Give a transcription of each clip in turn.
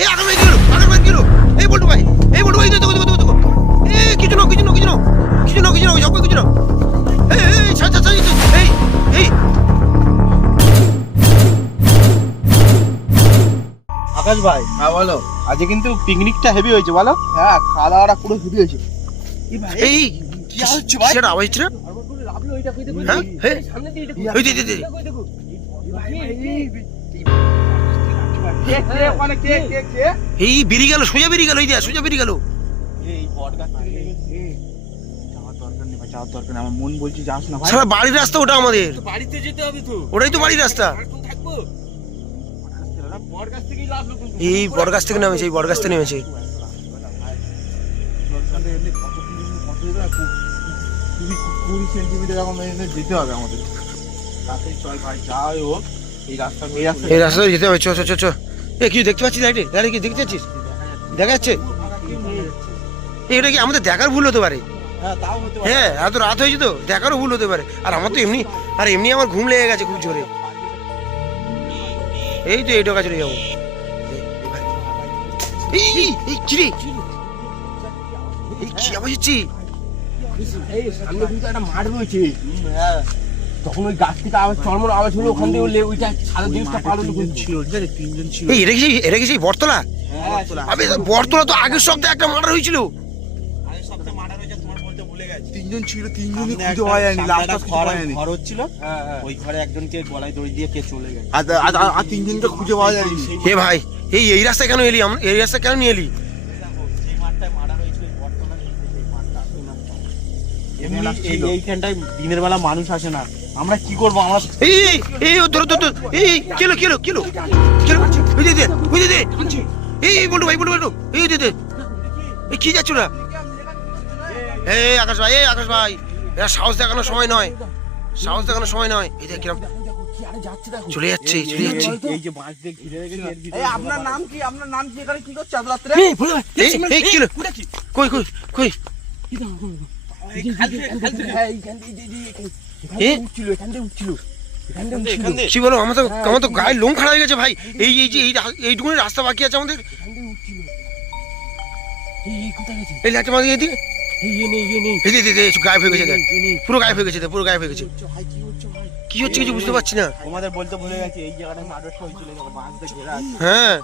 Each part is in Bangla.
এই আকাশ ভাই কি হলো এই বলটু ভাই দেখো এই কিছু না সব কিছু না এই ছাড় এই আকাশ ভাই, হ্যাঁ বলো। আজকে কিন্তু পিকনিকটা হেভি হয়েছে বলো। হ্যাঁ, খাওয়া দাওয়াটা পুরো হেভি হয়েছে। এই কি হচ্ছে ভাই? সেটা আওয়াজ ছিল হ্যাঁ এই বেরিয়ে গেল, সোজা বেরিয়ে গেল, সোজা বেরিয়ে গেল। যাওয়ার দরকার নেই, আমার মন বলছে যাস না ভাই। সারা বাড়ির রাস্তা ওটা আমাদের, বাড়িতে যেতে হবে তো। ওটাই তো বাড়ির রাস্তা। এই বড়গাছ থেকে নেমেছে, যেতে হবে আমাদের। চল ভাই, যাই হোক এই রাস্তা যেতে হবে। চ এ কি দেখতে পাচ্ছিস? লাইটে কি দেখতে পাচ্ছিস? দেখা যাচ্ছে? এটা কি আমাদের দেখার ভুল হতে পারে? হ্যাঁ, এত রাত হয়েছে তো দেখারও ভুল হতে পারে। আর আমার তো এমনি আমার ঘুম লেগে গেছে খুব জোরে। এই তো এইটা কাছে যাবো। কি আওয়াজ হচ্ছে? সামনে কিন্তু একটা মাঠ রয়েছে। তখন ওই গাছ থেকে আওয়াজ, চরমর আওয়াজ হলো, ওখান থেকে ওইটা সারা জিনিসটা পালানো ছিল। তিনজন ছিল। এই এটা কি সেই বটতলা? আবে বটতলা তো আগের সপ্তাহে একটা মার্ডার হয়েছিল। তিনজন ছিল, তিনজনই খুঁজে পাওয়া যায়নি। ঘর হচ্ছিল, ওই ঘরে একজনকে গলায় দড়ি দিয়ে কে চলে গেছে। আর তিনজনকে খুঁজে পাওয়া যায়নি। হে ভাই, এই রাস্তায় কেন এলি? এই রাস্তায় কেন নিয়ে এলি? এইখানটায় দিনের বেলা মানুষ আসে না, আমরা কি করবো? আমরা এই ধরো এই কিলো এই বলটু ভাই এই দে এই কি যাচ্ছ না? এই আকাশ ভাই এরা সাহস দেখানোর সময় নয়। এই দেখ কিরম চলে যাচ্ছে। এই যে বাঁশ দিয়ে ঘিরে রেখেছে। আপনার নাম কি? এখানে কি করছে আজ রাত্রে? এই কিলো কই কি বলো? আমার তো গায়ে লোম খাড়া হয়ে গেছে ভাই। এইটুকুনি রাস্তা বাকি আছে আমাদের। এই লাইটটা মাঝে এদিকে গায়েব হয়ে গেছে, পুরো গায়েব হয়ে গেছে। কি হচ্ছে কিছু বুঝতে পারছি না। তোমাদের বলতে ভুলে গেছি, এই জায়গাটা মার্ডার হয়েছিল যখন বাঁশ দিয়ে ঘেরা আছে। হ্যাঁ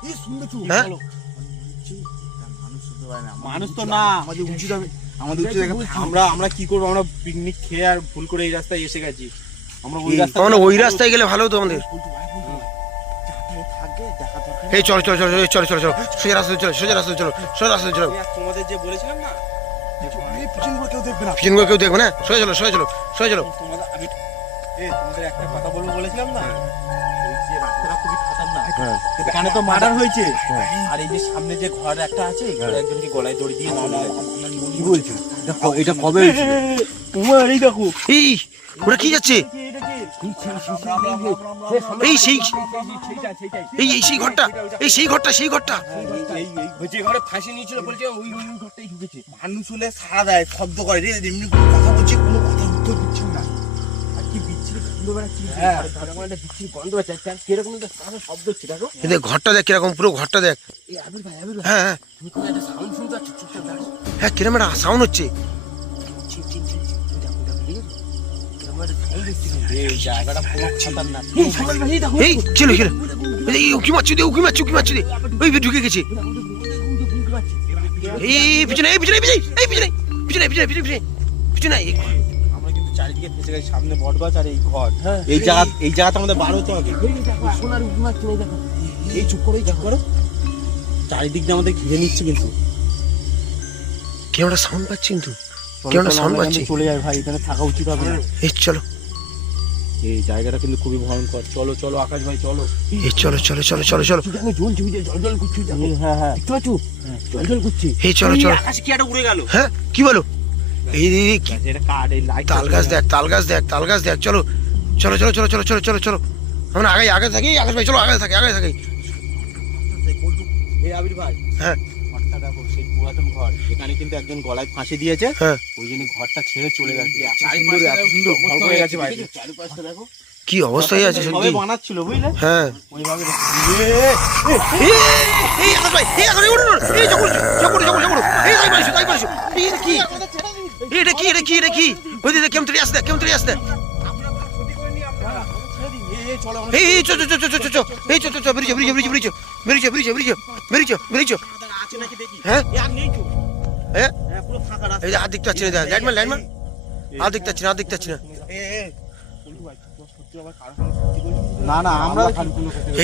মানুষ তো না, আমাদের উচিত আমরা কি করবো? আমরা পিকনিক খেয়ে আর ভুল করে এই রাস্তায় এসে গেছি। আমরা ওই রাস্তায় গেলে ভালো হতো আমাদের। এই চলো সোজা রাস্তায় চলো। তোমাদের যে বলেছিলাম না, পিছন করে কেউ দেখবে না। সোজা চলো। তোমাদের একটা কথা বলবো বলেছিলাম না, এই যে রাস্তাটা খুবই খতরনাক। এখানে তো মার্ডার হয়েছে, আর এই যে সামনে যে ঘর একটা আছে, একজনকে গলায় দড়ি দিয়ে চলে গেছে। কি বলছো? এটা কবে হয়েছিল? তোমার এই দেখো, এই ওরা কি যাচ্ছে? এই সেই ঘরটা যে ঘরে ফাঁসি নিয়েছিল বলছে, ওই ঘরটাই ঢুকেছে। মানুষ হলে সাড়া দেয়, শব্দ করে, এমনি কোনো কথা বলছে, কোনো কথা উত্তর দিচ্ছে না। আর কি বিচ্ছিরি গন্ধ বেড়াচ্ছে। হ্যাঁ, বিচ্ছিরি গন্ধ বেড়াচ্ছে। কিরকম একটা শব্দ হচ্ছে দেখো। এদের ঘরটা দেখ কিরকম, পুরো ঘরটা দেখ। এই আবির ভাই, হ্যাঁ তুমি কোনো একটা সাউন্ড শুনতে পাচ্ছ? হ্যাঁ, কিরকম একটা সাউন্ড হচ্ছে। এই জায়গাটা পুরো খতরনাক। এই ছিল উকি মারছি দে ওই ঢুকে গেছে। এই পিছনে আমরা কিন্তু চারিদিকে ফেসে গেছি, সামনে বট গাছ আর এই ঘর। এই জায়গাতে আমাদের বার হতে হবে। সোনার উকি মারছে, দেখো। এই চুপ করো, চারিদিক দিয়ে আমাদের ঘিরে নিচ্ছে। কিন্তু কেউ একটা সাউন্ড পাচ্ছি, চলে যায় ভাই, এখানে থাকা উচিত হবে না। এই চলো, এই জায়গাটা কিন্তু খুবই ভয়ঙ্কর। চলো আকাশ ভাই, চলো। এই চলো জল করছি। হ্যাঁ জল করছি। এই চলো আকাশে কি একটা উড়ে গেল। হ্যাঁ, কি বলো? এই এটা কাঠ, এই লাইট। তাল গাছ দেখ। চলো আমরা আগে থাকি। আকাশ ভাই চলো, আগে থাকি। এই আবির ভাই, হ্যাঁ, ঘরটা দেখো, সেই পুরাতন ঘর। এখানে কিন্তু একজন গলায় ফাঁসি দিয়েছে। হ্যাঁ, ওই জন্য ঘরটা ছেড়ে চলে গেছে। ঘর করে গেছে ভাই, চারিপাশটা দেখো কি অবস্থা হয়ে আছে সত্যি। বানাচ্ছিল বুঝলে। হ্যাঁ, ওইভাবে এই ভাই এই এখন উঠুন এই চকর চকর চকর চকর এই তাই পারিস এটা কি এটা কি ওই দিকে কেমন তুই আসতে এই চো এই চো ব্রিজ আছে নাকি দেখি হ্যাঁ আর নেই তো হ্যাঁ পুরো ফাঁকা রাস্তা এই যে হাত দেখতে পাচ্ছি না লাইনম্যান হাত দেখতে পাচ্ছি না না না আমরা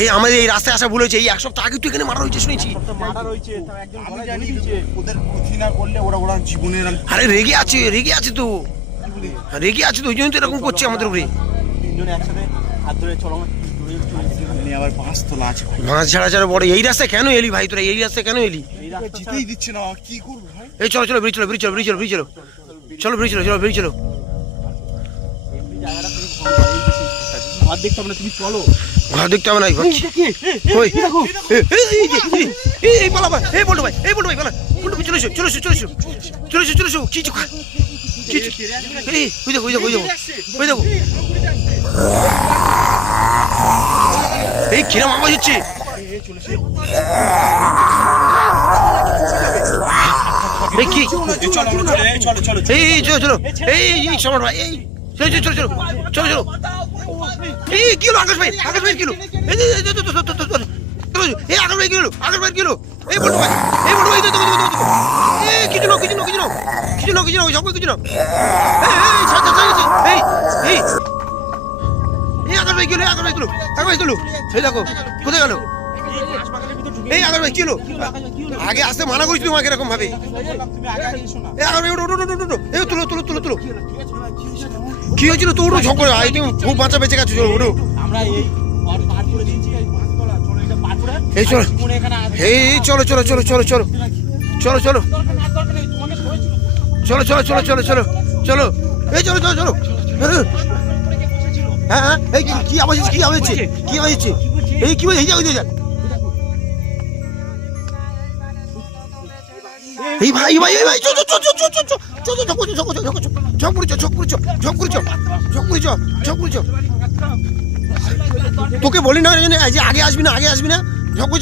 এই আমাদের এই রাস্তায় আসা ভুল হয়েছে এই এক সপ্তাহ আগে তুই এখানে মারা হয়েছে শুনেছি মারা রয়েছে একজন আমি জানি যে ওদের বুদ্ধি না করলে ওরা জীবনের আরে রেগে আছে তো ওই জন্য তো এরকম করছে আমাদের উপরে তিনজনে একসাথে হাত ধরে চলো আমি আবার 5 তোলা আছে ভাই মাছ ছাড়া বড় এই রাস্তায় কেন এলি ভাই তোরা এই রাস্তায় কেন এলি এই রাস্তা জিতেই দিচ্ছে না কি করব ভাই এই চলো ব্রিজ চলো এমনি জায়গাটা খুব ভালো এই যে আর দেখতে হবে না তুমি চলো ঘর দেখতে হবে না ওই এই পালা ভাই এই বলতো ভাই পালা বলতো চলো কি এই ওই দেখো এই কিরম আওয়াজ হচ্ছে এই কি চলো এই চলো এই সমর ভাই এই চলো এই কি হলো আকাশ ভাই কি হলো এই আকাশ ভাই কি হলো এই বলতো ভাই এই কিছু না ওই সব কিছু না এই আকাশ ভাই কি হলো এই দেখো কোথায় গেল এই আকাশ ভাই কি হলো আগে আসতে মানা করিস তোমাকে এরকম ভাবে তুমি আগে এসো না এই আকাশ ভাই এই তুলো কি হয়েছিল তো ওটা ঝগড়া আই তুমি খুব বাঁচা বেঁচে গেছো চলো ওটো আমরা এই ঘর পার করে দিয়েছি এই 5 তোলা চলো এটা পার করে এই চলো জীবনে এখানে আসবে এই চলো দরকার নেই তোমাকে সরেছিল চলো এই চলো হ্যাঁ এই কি আওয়াজ হচ্ছে এই কি এই যা এই ভাই তোকে বলি না আগে আসবি না ঝক